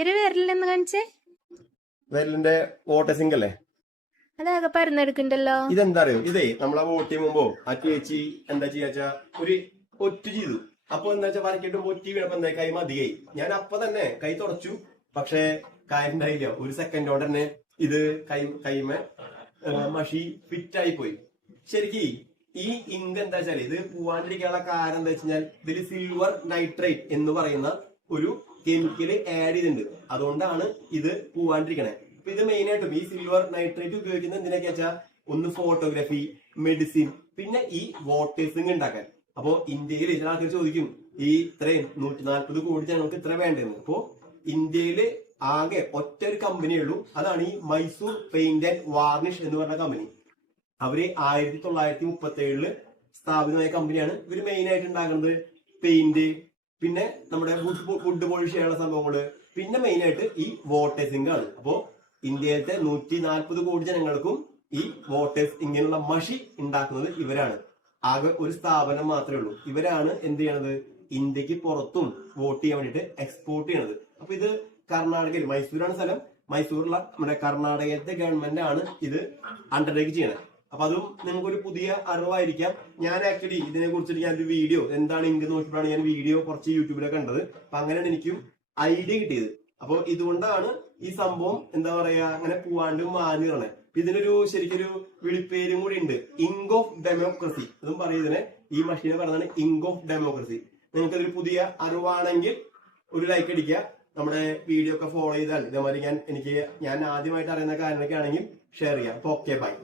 കുട്ടിയുടെ വിരലെന്ന് കാണിച്ചേ. വിരലിന്റെ വോട്ടേഴ്സിംഗ് അല്ലേ? അതാകെ പരന്നെടുക്കണ്ടല്ലോ. ഇതെന്താ അറിയോ, ഇതേ നമ്മളെ വോട്ട് ചെയ്യുമ്പോ ആ ചേച്ചി എന്താ ചെയ്യാച്ചാ ഒരു ഒറ്റ ചെയ്തു. അപ്പൊ എന്താ വെച്ചാൽ വരക്കിട്ടും ഒറ്റ വീണപ്പോ എന്താ കൈ മതിയായി. ഞാൻ അപ്പൊ തന്നെ കൈ തുടച്ചു. പക്ഷെ കാര്യം ഉണ്ടായില്ല. ഒരു സെക്കൻഡ് കൊണ്ട് തന്നെ ഇത് കൈമ മഷി ഫിറ്റായി പോയി. ശരിക്കും ഈ ഇങ്ക് എന്താ വെച്ചാല് ഇത് പോവാണ്ടിരിക്കാനുള്ള കാരണം എന്താ വെച്ചാൽ ഇതിൽ സിൽവർ നൈട്രേറ്റ് എന്ന് പറയുന്ന ഒരു കെമിക്കല് ആഡ് ചെയ്തിട്ടുണ്ട്. അതുകൊണ്ടാണ് ഇത് പോവാണ്ടിരിക്കണേ. അപ്പൊ ഇത് മെയിൻ ആയിട്ടും ഈ സിൽവർ നൈട്രേറ്റ് ഉപയോഗിക്കുന്നത് എന്തിനൊക്കെ വെച്ചാൽ ഒന്ന് ഫോട്ടോഗ്രാഫി, മെഡിസിൻ, പിന്നെ ഈ വോട്ടേഴ്സിംഗ് ഉണ്ടാക്കാൻ. അപ്പോ ഇന്ത്യയിൽ ചില ആൾക്കാർ ചോദിക്കും ഈ ഇത്രയും 140 കോടി ജനങ്ങൾക്ക് ഇത്ര വേണ്ടെന്ന്. അപ്പോ ഇന്ത്യയില് ആകെ ഒറ്റ ഒരു കമ്പനിയേ ഉള്ളൂ. അതാണ് ഈ മൈസൂർ പെയിന്റ് ആൻഡ് വാർണിഷ് എന്ന് പറഞ്ഞ കമ്പനി. അവര് 1937 സ്ഥാപിതമായ കമ്പനിയാണ്. ഇവര് മെയിൻ ആയിട്ട് ഉണ്ടാക്കുന്നത് പെയിന്റ്, പിന്നെ നമ്മുടെ വുഡ് പോളിഷ് ചെയ്യാനുള്ള സംഭവങ്ങള്, പിന്നെ മെയിൻ ആയിട്ട് ഈ വോട്ടേഴ്സിംഗ് ആണ്. അപ്പോ ഇന്ത്യയിലത്തെ 140 കോടി ജനങ്ങൾക്കും ഈ വോട്ടേഴ്സ് ഇങ്ങനെയുള്ള മഷി ഉണ്ടാക്കുന്നത് ഇവരാണ്. ആകെ ഒരു സ്ഥാപനം മാത്രമേ ഉള്ളൂ. ഇവരാണ് എന്ത് ചെയ്യണത്, ഇന്ത്യക്ക് പുറത്തും വോട്ട് ചെയ്യാൻ വേണ്ടിട്ട് എക്സ്പോർട്ട് ചെയ്യണത്. അപ്പൊ ഇത് കർണാടകയിൽ, മൈസൂരാണ് സ്ഥലം, മൈസൂരിലുള്ള നമ്മുടെ കർണാടകത്തെ ഗവൺമെന്റ് ആണ് ഇത് അണ്ടർടേക്ക് ചെയ്യണത്. അപ്പൊ അതും നിങ്ങൾക്കൊരു പുതിയ അറിവായിരിക്കാം. ഞാൻ ആക്ച്വലി ഇതിനെ കുറിച്ചിട്ട് ഞാനൊരു വീഡിയോ എന്താണ് ഇങ്ക് നോക്കിയപ്പോഴാണ് ഞാൻ വീഡിയോ കുറച്ച് യൂട്യൂബിലൊക്കെ കണ്ടത്. അപ്പൊ അങ്ങനെയാണ് എനിക്കും ഐഡിയ കിട്ടിയത്. അപ്പൊ ഇതുകൊണ്ടാണ് ഈ സംഭവം എന്താ പറയാ അങ്ങനെ പോവാണ്ട് മാഞ്ഞു പറഞ്ഞത്. ഇതിനൊരു ശരിക്കൊരു വിളിപ്പേരും കൂടി ഉണ്ട്, ഇങ്ക് ഓഫ് ഡെമോക്രസി. അതും പറയുന്നതിനെ ഈ മഷീനെ പറയുന്നതാണ് ഇങ്ക് ഓഫ് ഡെമോക്രസി. നിങ്ങൾക്ക് ഇതൊരു പുതിയ അറിവാണെങ്കിൽ ഒരു ലൈക്ക് അടിക്കുക. നമ്മുടെ വീഡിയോ ഒക്കെ ഫോളോ ചെയ്താൽ ഇതേമാതിരി ഞാൻ ആദ്യമായിട്ട് അറിയുന്ന കാര്യങ്ങളൊക്കെ ആണെങ്കിൽ ഷെയർ ചെയ്യാം. അപ്പൊ ഓക്കെ, ബൈ.